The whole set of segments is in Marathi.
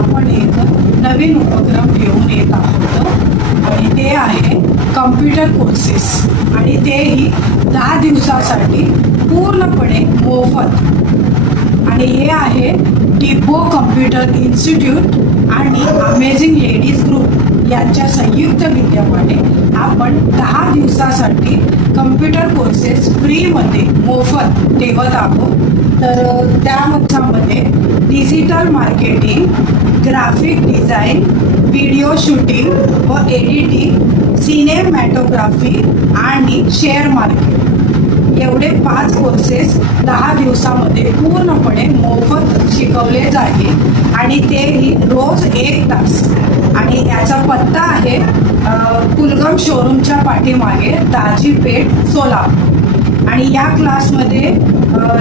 आपण एक नवीन उपक्रम घेऊन येत आहोत आणि ते आहे कम्प्युटर कोर्सेस आणि तेही 10 दिवसासाठी पूर्णपणे मोफत। आणि हे आहे टिपो कम्प्युटर इन्स्टिट्यूट आणि अमेझिंग लेडीज ग्रुप यांच्या संयुक्त विद्यमाने आपण 10 दिवसासाठी कम्प्युटर कोर्सेस फ्रीमध्ये मोफत ठेवत आहोत। तर त्यामध्ये digital marketing, graphic design, video shooting व एडिटिंग, सिनेमॅटोग्राफी आणि शेअर मार्केट एवढे 5 कोर्सेस 10 दिवसामध्ये पूर्णपणे मोफत शिकवले जाईल आणि तेही रोज 1 तास। आणि याचा पत्ता आहे कुलगम शोरूमच्या पाठीमागे दाजी पेठ सोलापूर। आणि या क्लासमध्ये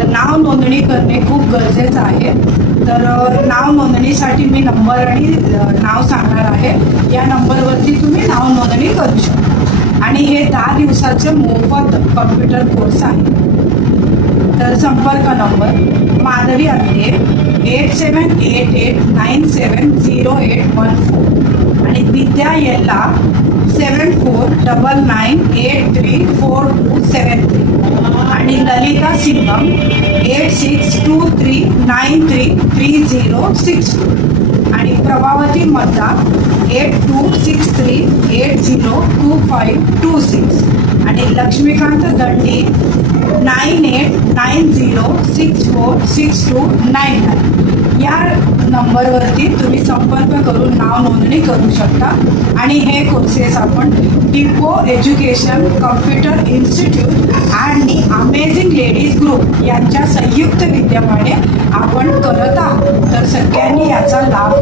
नाव नोंदणी करणे खूप गरजेचं आहे। तर नाव नोंदणीसाठी मी नंबर आणि नाव सांगणार आहे, या नंबरवरती तुम्ही नाव नोंदणी करू शकता। आणि हे 10 दिवसाचे मोफत कम्प्युटर कोर्स आहे। तर संपर्क नंबर माधवी अंते 8788970814 आणि विद्या येल्ला 7499834273 आणि ललिता सिंगम 8623933062 आणि प्रभावती मद्दा 8263802526 आणि लक्ष्मीकांत दंडी 9890646299 या नंबरवरती तुम्ही संपर्क करून नाव नोंदणी करू शकता। आणि हे कोर्सेस आपण टिपो एज्युकेशन कम्प्युटर इन्स्टिट्यूट आणि अमेझिंग लेडीज ग्रुप यांच्या संयुक्त विद्यमाने आपण करत आहोत। तर सगळ्यांनी याचा लाभ घ्या।